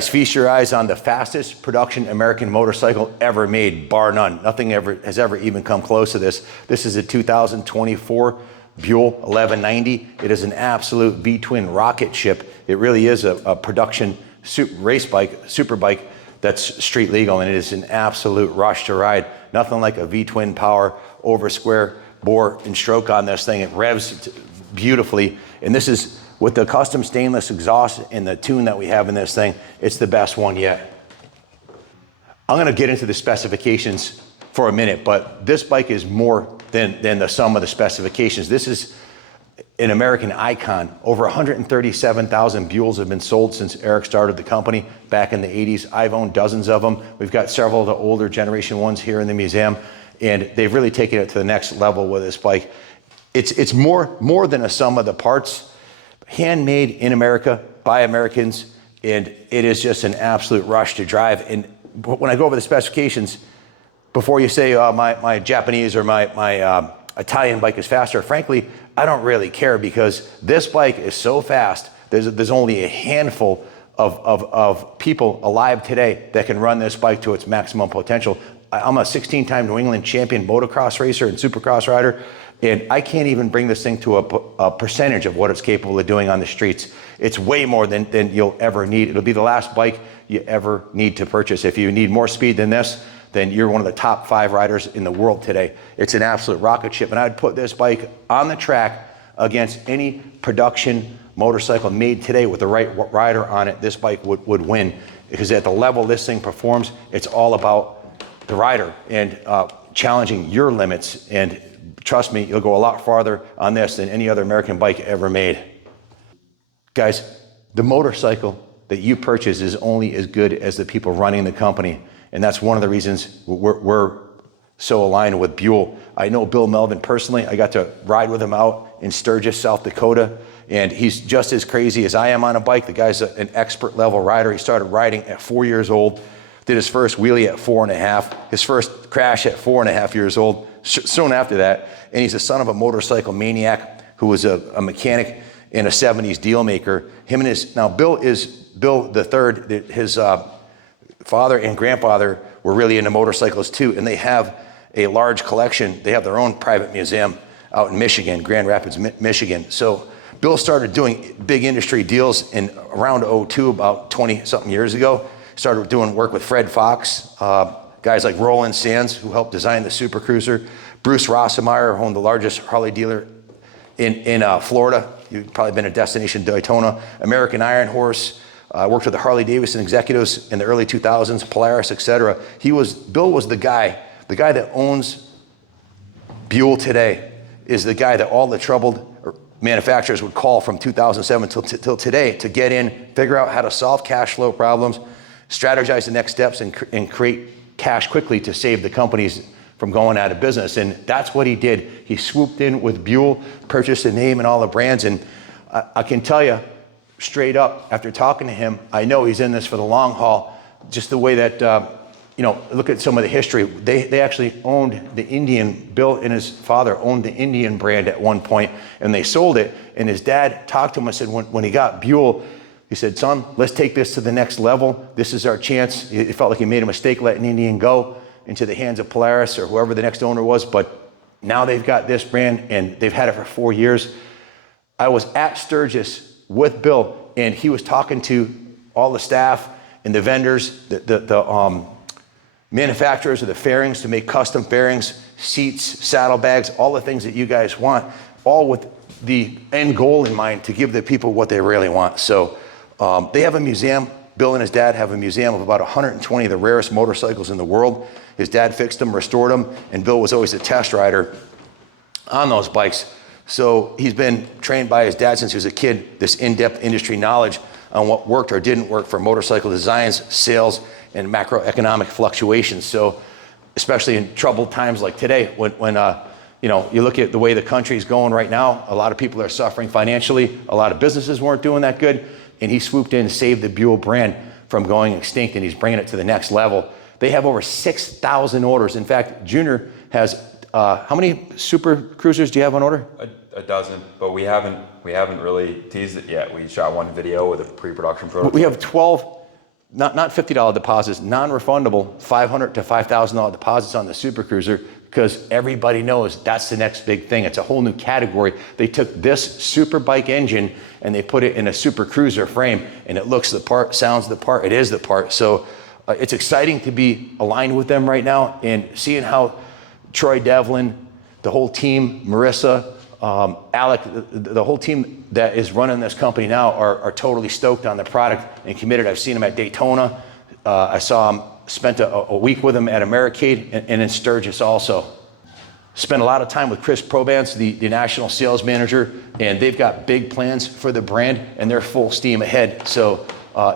Guys, feast your eyes on the fastest production American motorcycle ever made, bar none. Nothing has ever even come close to this. This is a 2024 Buell 1190. It is an absolute V-twin rocket ship. It really is a production race bike, super bike that's street legal, and it is an absolute rush to ride. Nothing like a V-twin power over square bore and stroke on this thing. It revs beautifully, and this is with the custom stainless exhaust and the tune that we have in this thing, it's the best one yet. I'm gonna get into the specifications for a minute, but this bike is more than the sum of the specifications. This is an American icon. Over 137,000 Buells have been sold since Eric started the company back in the 80s. I've owned dozens of them. We've got several of the older generation ones here in the museum, and they've really taken it to the next level with this bike. It's more than a sum of the parts. Handmade in America by Americans, and it is just an absolute rush to drive. And when I go over the specifications, before you say my Japanese or my Italian bike is faster, frankly, I don't really care, because this bike is so fast. There's only a handful of people alive today that can run this bike to its maximum potential. I'm a 16-time New England champion motocross racer and supercross rider, and I can't even bring this thing to a percentage of what it's capable of doing on the streets. It's way more than you'll ever need. It'll be the last bike you ever need to purchase. If you need more speed than this, then you're one of the top 5 riders in the world today. It's an absolute rocket ship, and I'd put this bike on the track against any production motorcycle made today with the right rider on it. This bike would win, because at the level this thing performs, it's all about the rider and challenging your limits. And trust me, you'll go a lot farther on this than any other American bike ever made. Guys, the motorcycle that you purchase is only as good as the people running the company. And that's one of the reasons we're so aligned with Buell. I know Bill Melvin personally. I got to ride with him out in Sturgis, South Dakota. And he's just as crazy as I am on a bike. The guy's an expert level rider. He started riding at 4 years old, did his first wheelie at 4.5, his first crash at 4.5 years old, soon after that. And he's the son of a motorcycle maniac who was a mechanic and a 70s deal maker. Him and Bill the third, his father and grandfather were really into motorcycles too, and they have a large collection. They have their own private museum out in Michigan, Grand Rapids, Michigan. So Bill started doing big industry deals in around '02, about 20 something years ago. Started doing work with Fred Fox, guys like Roland Sands, who helped design the Super Cruiser. Bruce Rossemeyer, owned the largest Harley dealer in Florida. You've probably been at Destination Daytona. American Iron Horse, worked with the Harley Davidson executives in the early 2000s, Polaris, etc. Bill was the guy that owns Buell today, is the guy that all the troubled manufacturers would call from 2007 till today to get in, figure out how to solve cash flow problems, strategize the next steps, and create cash quickly to save the companies from going out of business. And that's what he did. He swooped in with Buell, purchased the name and all the brands. And I can tell you straight up, after talking to him, I know he's in this for the long haul. Just the way that, look at some of the history. They actually owned the Indian, Bill and his father owned the Indian brand at one point, and they sold it. And his dad talked to him and said, when he got Buell, he said, son, let's take this to the next level. This is our chance. It felt like he made a mistake letting Indian go into the hands of Polaris or whoever the next owner was, but now they've got this brand and they've had it for 4 years. I was at Sturgis with Bill, and he was talking to all the staff and the vendors, the manufacturers of the fairings to make custom fairings, seats, saddlebags, all the things that you guys want, all with the end goal in mind to give the people what they really want. So they have a museum. Bill and his dad have a museum of about 120 of the rarest motorcycles in the world. His dad fixed them, restored them, and Bill was always a test rider on those bikes. So he's been trained by his dad since he was a kid, this in-depth industry knowledge on what worked or didn't work for motorcycle designs, sales, and macroeconomic fluctuations. So especially in troubled times like today, when you look at the way the country's going right now, a lot of people are suffering financially, a lot of businesses weren't doing that good, and he swooped in and saved the Buell brand from going extinct, and he's bringing it to the next level. They have over 6,000 orders. In fact, Junior has, how many Super Cruisers do you have on order? A dozen, but we haven't really teased it yet. We shot one video with a pre-production prototype. We have 12 not $50 deposits, non-refundable $500 to $5,000 deposits on the Super Cruiser, because everybody knows that's the next big thing. It's a whole new category. They took this super bike engine and they put it in a Super Cruiser frame, and it looks the part, sounds the part, it is the part. So it's exciting to be aligned with them right now, and seeing how Troy Devlin, the whole team, Marissa, Alec, the whole team that is running this company now are totally stoked on the product and committed. I've seen them at Daytona. I saw them, spent a week with them at Americade and in Sturgis also. Spent a lot of time with Chris Probance, the national sales manager, and they've got big plans for the brand, and they're full steam ahead. So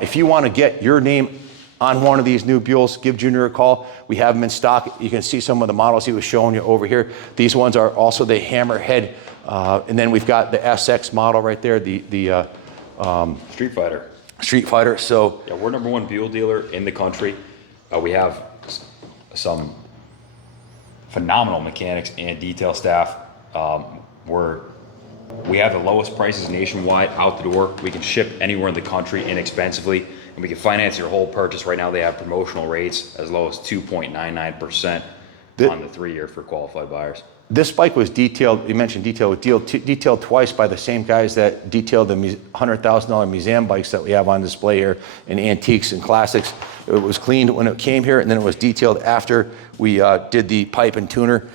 if you want to get your name on one of these new Buells, give Junior a call. We have them in stock. You can see some of the models he was showing you over here. These ones are also the Hammerhead. And then we've got the SX model right there, the Street Fighter. Street Fighter. So yeah, we're #1 Buell dealer in the country. We have some phenomenal mechanics and detail staff. We have the lowest prices nationwide out the door. We can ship anywhere in the country inexpensively, and we can finance your whole purchase. Right now they have promotional rates as low as 2.99% on the 3-year for qualified buyers. this bike was detailed, you mentioned detailed, detailed twice by the same guys that detailed the $100,000 museum bikes that we have on display here in antiques and classics. It was cleaned when it came here, and then it was detailed after we did the pipe and tuner.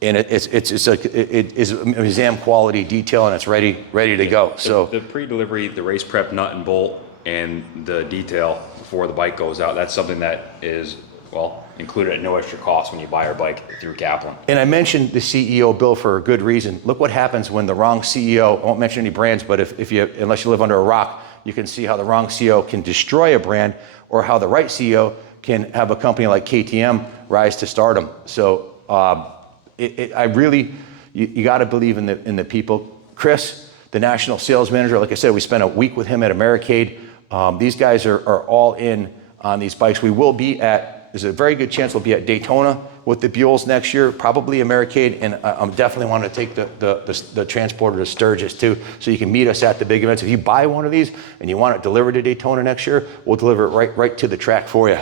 And it is a museum quality detail, and it's ready to go. So the pre-delivery, the race prep nut and bolt, and the detail before the bike goes out, that's something that is, well, included at no extra cost when you buy our bike through Kaplan. And I mentioned the CEO, Bill, for a good reason. Look what happens when the wrong CEO, I won't mention any brands, but if you, unless you live under a rock, you can see how the wrong CEO can destroy a brand, or how the right CEO can have a company like KTM rise to stardom. So I really, you got to believe in the people. Chris, the national sales manager, like I said, we spent a week with him at Americade. These guys are all in on these bikes. We will be there's a very good chance we'll be at Daytona with the Buells next year, probably Americade, and I definitely want to take the transporter to Sturgis too, so you can meet us at the big events. If you buy one of these and you want it delivered to Daytona next year, we'll deliver it right to the track for you.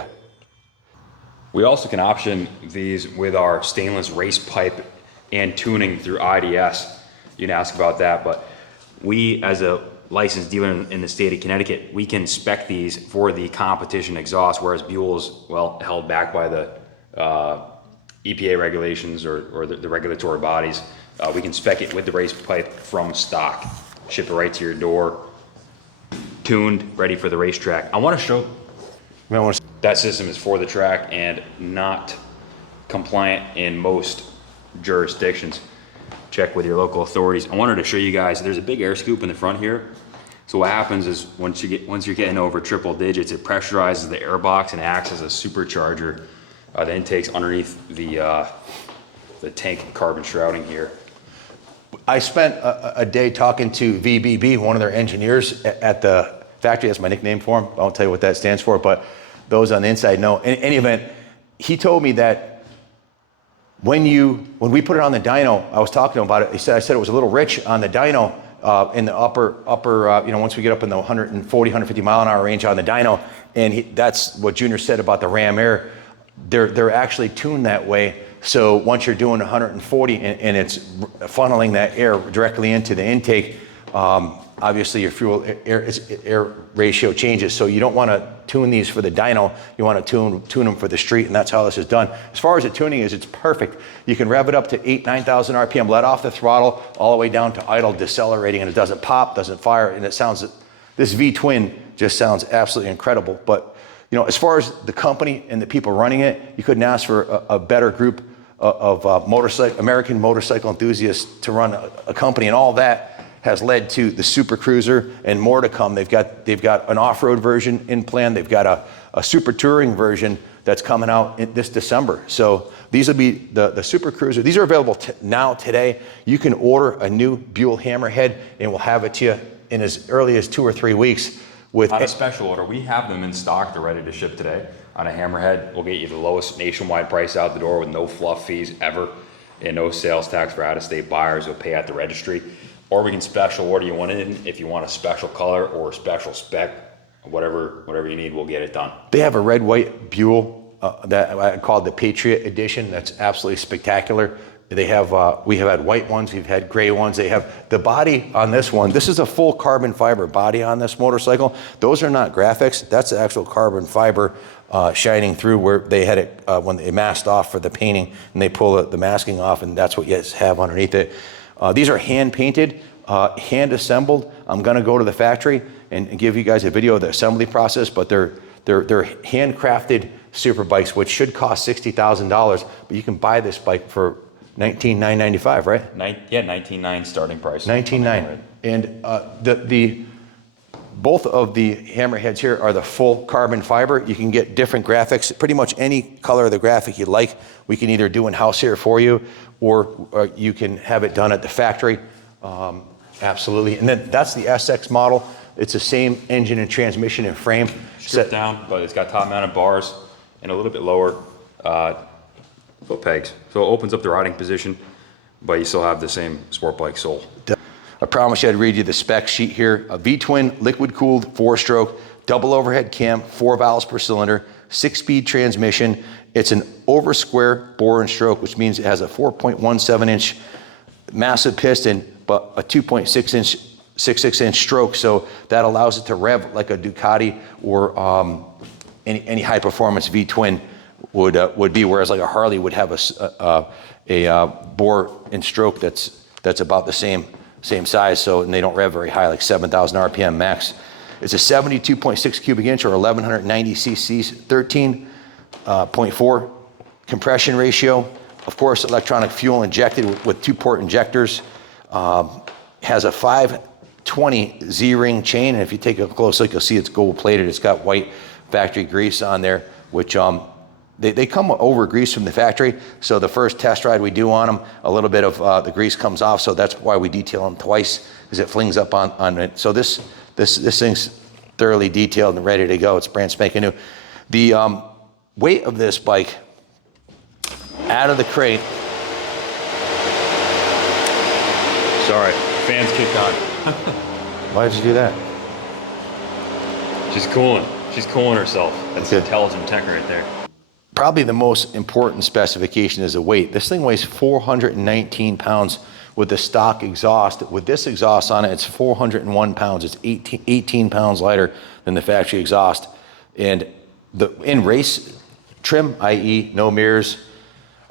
We also can option these with our stainless race pipe and tuning through IDS. You can ask about that, but we, as a licensed dealer in the state of Connecticut, we can spec these for the competition exhaust, whereas Buell is, well, held back by the EPA regulations or the regulatory bodies. We can spec it with the race pipe from stock, ship it right to your door, tuned, ready for the racetrack. I want to show that system is for the track and not compliant in most jurisdictions. Check with your local authorities. I wanted to show you guys, there's a big air scoop in the front here. So what happens is once you're getting over triple digits, it pressurizes the air box and acts as a supercharger. The intake's underneath the tank carbon shrouding here. I spent a day talking to VBB, one of their engineers at the factory. That's my nickname for him. I won't tell you what that stands for, but those on the inside know. In any event, he told me that when we put it on the dyno, I was talking to him about it. I said it was a little rich on the dyno in the upper, once we get up in the 140, 150 mile an hour range on the dyno. And that's what Junior said about the Ram Air. They're actually tuned that way. So once you're doing 140 and it's funneling that air directly into the intake, obviously your fuel air ratio changes. So you don't want to tune these for the dyno. You want to tune them for the street, and that's how this is done. As far as the tuning is, it's perfect. You can rev it up to 9,000 RPM, let off the throttle all the way down to idle, decelerating, and it doesn't pop, doesn't fire, and it sounds, this V-twin just sounds absolutely incredible. But as far as the company and the people running it, you couldn't ask for a better group of American motorcycle enthusiasts to run a company, and all that has led to the Super Cruiser and more to come. They've got an off-road version in plan. They've got a super touring version that's coming out this December. So these will be the Super Cruiser. These are available now today. You can order a new Buell Hammerhead, and we'll have it to you in as early as 2 or 3 weeks. On a special order, we have them in stock. They're ready to ship today. On a Hammerhead, we'll get you the lowest nationwide price out the door with no fluff fees ever and no sales tax for out-of-state buyers. You'll pay at the registry. Or we can special order you one in if you want a special color or a special spec. whatever you need, we'll get it done. They have a red white Buell that I call the Patriot Edition. That's absolutely spectacular. They have we have had white ones, we've had gray ones. They have the body on this one. This is a full carbon fiber body on this motorcycle. Those are not graphics. That's the actual carbon fiber shining through where they had it when they masked off for the painting, and they pull the masking off, and that's what you guys have underneath it. These are hand painted, hand assembled. I'm gonna go to the factory and give you guys a video of the assembly process, but they're handcrafted super bikes, which should cost $60,000, but you can buy this bike for $19,995, right? Yeah, $19,900 starting price. $19,900. And both of the Hammerheads here are the full carbon fiber. You can get different graphics, pretty much any color of the graphic you'd like. We can either do in-house here for you, or you can have it done at the factory. Absolutely. And then that's the SX model. It's the same engine and transmission and frame. Stripped down, but it's got top-mounted bars and a little bit lower foot pegs. So it opens up the riding position, but you still have the same sport bike sole. I promise you I'd read you the spec sheet here. A V-twin, liquid-cooled, 4-stroke, double overhead cam, 4 valves per cylinder, 6-speed transmission. It's an over-square bore and stroke, which means it has a 4.17-inch massive piston, but a 2.6-inch 66-inch stroke, so that allows it to rev like a Ducati or any high-performance V-twin would be, whereas like a Harley would have a bore and stroke that's about the same size, so, and they don't rev very high, like 7,000 RPM max. It's a 72.6 cubic inch or 1,190 cc's, 13.4 compression ratio. Of course, electronic fuel injected with 2-port injectors. Has a 520 Z-ring chain, and if you take a close look, you'll see it's gold plated. It's got white factory grease on there, which they come over grease from the factory. So the first test ride we do on them, a little bit of the grease comes off, so that's why we detail them twice, because it flings up on it. So this thing's thoroughly detailed and ready to go. It's brand spanking new. The weight of this bike out of the crate. Sorry, fans kicked on. Why did you do that? She's cooling. She's cooling herself. That's intelligent tech right there. Probably the most important specification is the weight. This thing weighs 419 pounds with the stock exhaust. With this exhaust on it, it's 401 pounds. It's 18 pounds lighter than the factory exhaust. And in race trim, i.e. no mirrors,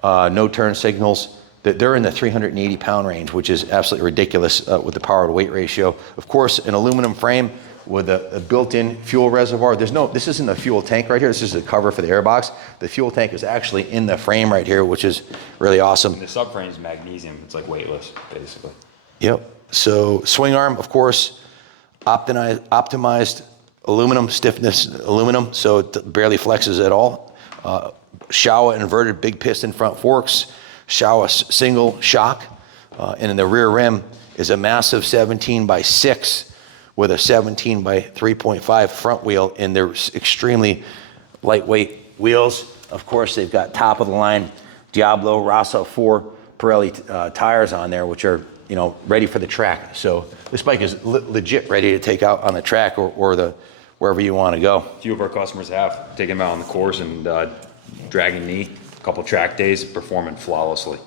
no turn signals, they're in the 380 pound range, which is absolutely ridiculous with the power to weight ratio. Of course, an aluminum frame with a built-in fuel reservoir. This isn't a fuel tank right here. This is a cover for the airbox. The fuel tank is actually in the frame right here, which is really awesome. And the subframe is magnesium. It's like weightless, basically. Yep. So swing arm, of course, optimized aluminum stiffness, aluminum, so it barely flexes at all. Showa inverted big piston front forks, Showa single shock, and in the rear rim is a massive 17x6 with a 17 by 3.5 front wheel, and they're extremely lightweight wheels. Of course, they've got top of the line Diablo Rasa 4 Pirelli tires on there, which are ready for the track. So this bike is legit ready to take out on the track or wherever you want to go. A few of our customers have taken them out on the course and dragging knee, a couple track days, performing flawlessly.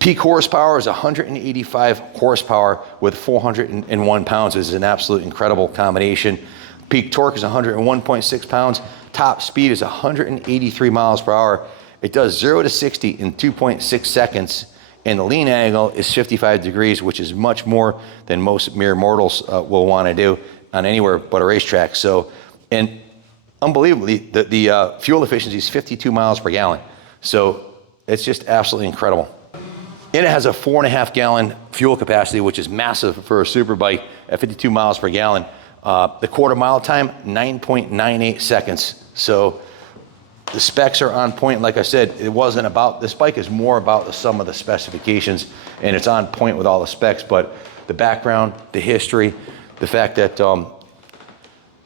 Peak horsepower is 185 horsepower with 401 pounds. This is an absolute incredible combination. Peak torque is 101.6 pounds. Top speed is 183 miles per hour. It does 0 to 60 in 2.6 seconds. And the lean angle is 55 degrees, which is much more than most mere mortals will want to do on anywhere but a racetrack. So, and unbelievably, the fuel efficiency is 52 miles per gallon. So it's just absolutely incredible. And it has a 4.5 gallon fuel capacity, which is massive for a super bike at 52 miles per gallon. The quarter mile time, 9.98 seconds. So the specs are on point. Like I said, it wasn't about, this bike is more about the sum of the specifications, and it's on point with all the specs, but the background, the history, the fact that,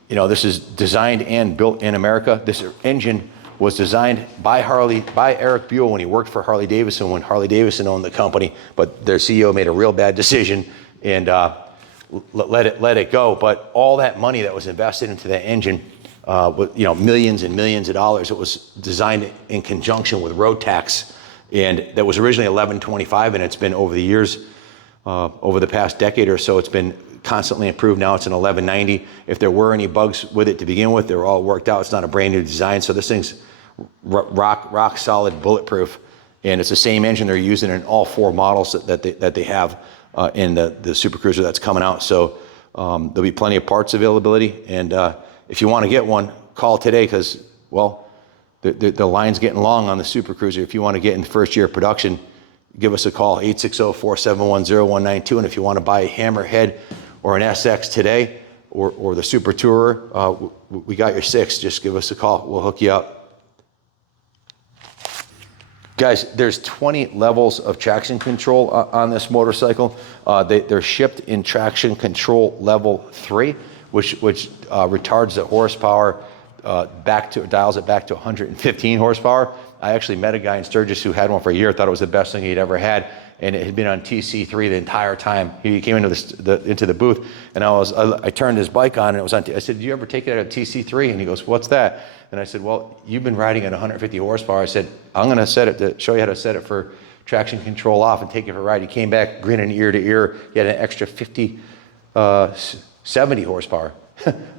this is designed and built in America. This engine was designed by Eric Buell when he worked for Harley Davidson, when Harley Davidson owned the company, but their CEO made a real bad decision and let it go. But all that money that was invested into that engine, with, millions and millions of dollars, it was designed in conjunction with road tax, and that was originally 1125, and it's been over the years, over the past decade or so, it's been constantly improved. Now it's an 1190. If there were any bugs with it to begin with, they're all worked out. It's not a brand new design, so this thing's rock solid, bulletproof, and it's the same engine they're using in all 4 models that they have in the Super Cruiser that's coming out. So there'll be plenty of parts availability, and if you want to get one, call today, because, well, the line's getting long on the Super Cruiser. If you want to get in the first year of production, give us a call, 860-471-0192. And if you want to buy a Hammerhead or an SX today, or the Super Tourer, we got your 6. Just give us a call. We'll hook you up. Guys, there's 20 levels of traction control on this motorcycle. They're shipped in traction control level 3, which retards the horsepower dials it back to 115 horsepower. I actually met a guy in Sturgis who had one for a year, thought it was the best thing he'd ever had, and it had been on TC3 the entire time. He came into the booth, and I turned his bike on, and it was on. I said, "Did you ever take it out of TC3?" And he goes, "What's that?" And I said, "Well, you've been riding at 150 horsepower." I said, "I'm going to set it to show you how to set it for traction control off and take it for a ride." He came back grinning ear to ear. He had an extra 70 horsepower.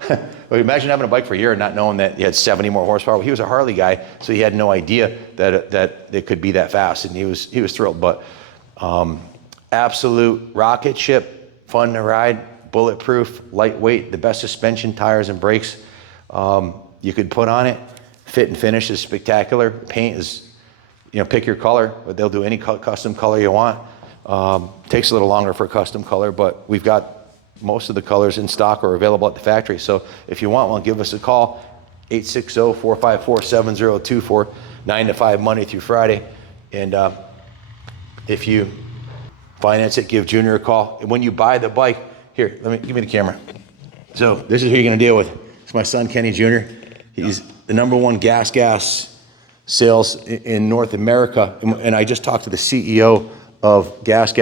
Well, imagine having a bike for a year and not knowing that you had 70 more horsepower. Well, he was a Harley guy, so he had no idea that it could be that fast, and he was thrilled. But absolute rocket ship, fun to ride, bulletproof, lightweight, the best suspension, tires, and brakes you could put on it. Fit and finish is spectacular. Paint is, pick your color, but they'll do any custom color you want. Takes a little longer for a custom color, but we've got most of the colors in stock or available at the factory. So if you want one, give us a call, 860-454-7024, 9 to 5 Monday through Friday. And if you finance it, give Junior a call. And when you buy the bike, here, give me the camera. So this is who you're gonna deal with. It's my son, Kenny Jr. He's the #1 gas sales in North America. And I just talked to the CEO of Gas,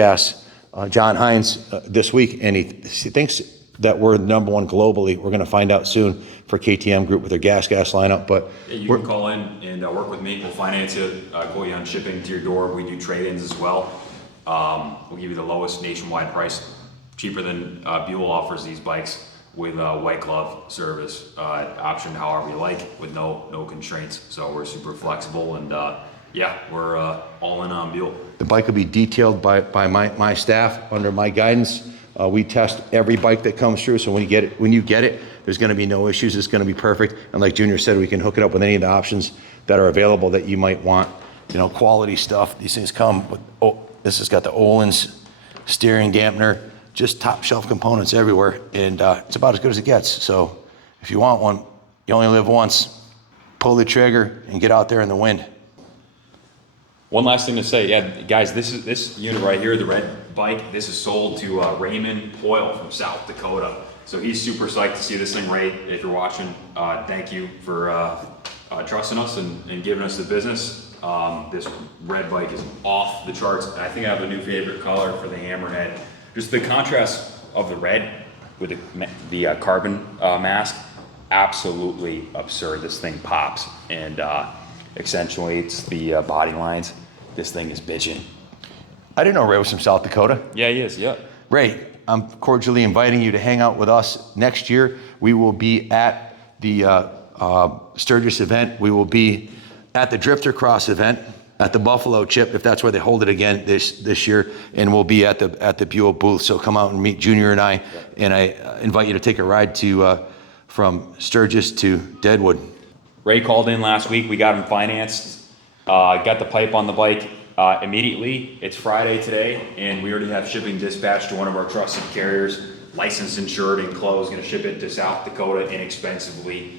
John Hines, this week, and he thinks that we're #1 globally. We're going to find out soon for KTM Group with their gas lineup. But yeah, you can call in and work with me. We'll finance you, quote you on shipping to your door. We do trade-ins as well. We'll give you the lowest nationwide price, cheaper than Buell offers these bikes, with white glove service option, however you like, with no constraints. So we're super flexible, and yeah, we're all in on Buell. The bike will be detailed by my staff under my guidance. We test every bike that comes through, so when you get it, there's going to be no issues. It's going to be perfect. And like Junior said, we can hook it up with any of the options that are available that you might want. Quality stuff. These things come with. This has got the Öhlins steering dampener, just top shelf components everywhere, and it's about as good as it gets. So if you want one, you only live once. Pull the trigger and get out there in the wind. One last thing to say, yeah, guys, this unit right here, the red bike, this is sold to Raymond Buell from South Dakota. So he's super psyched to see this thing. Ray, if you're watching, thank you for trusting us and giving us the business. This red bike is off the charts. I think I have a new favorite color for the Hammerhead. Just the contrast of the red with the carbon mask, absolutely absurd. This thing pops and accentuates the body lines. This thing is bitchin'. I didn't know Ray was from South Dakota. Yeah, he is, yeah. Ray, I'm cordially inviting you to hang out with us next year. We will be at the Sturgis event. We will be at the Drifter Cross event at the Buffalo Chip, if that's where they hold it again this year, and we'll be at the Buell booth. So come out and meet Junior and I, and I invite you to take a ride from Sturgis to Deadwood. Ray called in last week. We got him financed. Got the pipe on the bike immediately. It's Friday today, and we already have shipping dispatched to one of our trusted carriers, licensed, insured, and closed. Going to ship it to South Dakota inexpensively.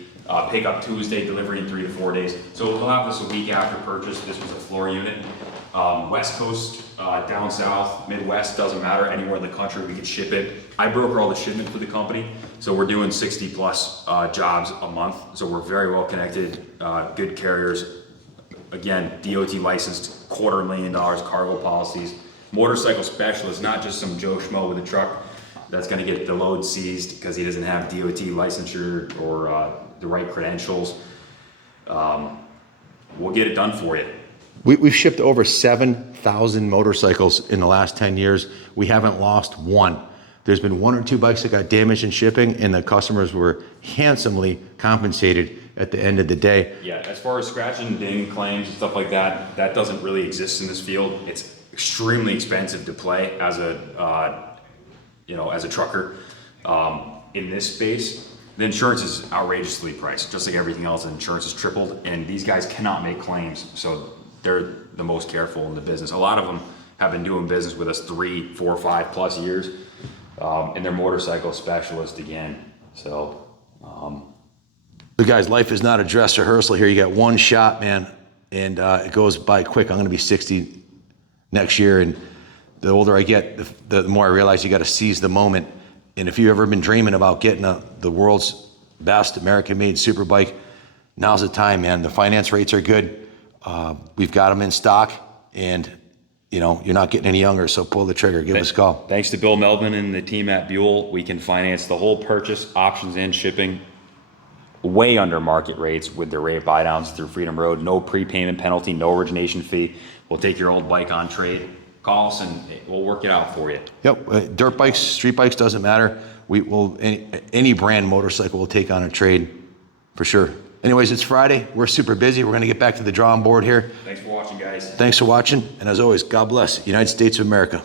Pick up Tuesday, delivery in 3 to 4 days. So we'll have this a week after purchase. This was a floor unit. West Coast, down south, Midwest, doesn't matter. Anywhere in the country, we could ship it. I broker all the shipment for the company, so we're doing 60 plus jobs a month. So we're very well connected, good carriers. Again, DOT licensed, $250,000 cargo policies. Motorcycle specialists, not just some Joe Schmo with a truck that's gonna get the load seized because he doesn't have DOT licensure or the right credentials, we'll get it done for you. We've shipped over 7,000 motorcycles in the last 10 years. We haven't lost one. There's been 1 or 2 bikes that got damaged in shipping, and the customers were handsomely compensated at the end of the day. Yeah, as far as scratch and ding claims and stuff like that, that doesn't really exist in this field. It's extremely expensive to play as a, as a trucker. In this space, the insurance is outrageously priced, just like everything else. Insurance is tripled, and these guys cannot make claims, so they're the most careful in the business. A lot of them have been doing business with us 3, 4, 5+ years, and they're motorcycle specialists again. So, But guys, life is not a dress rehearsal here. You got one shot, man, and it goes by quick. I'm going to be 60 next year, and the older I get, the more I realize you got to seize the moment. And if you've ever been dreaming about getting the world's best American-made super bike, now's the time, man. The finance rates are good. We've got them in stock, and you're not getting any younger, so pull the trigger. Give us a call. Thanks to Bill Melvin and the team at Buell, we can finance the whole purchase, options and shipping, way under market rates with the rate buy downs through Freedom Road. No prepayment penalty, no origination fee. We'll take your old bike on trade. Call us and we'll work it out for you. Yep, dirt bikes, street bikes, doesn't matter. We will any brand motorcycle will take on a trade for sure. Anyways, it's Friday. We're super busy. We're going to get back to the drawing board here. Thanks for watching, guys. Thanks for watching, and as always, God bless. United States of America.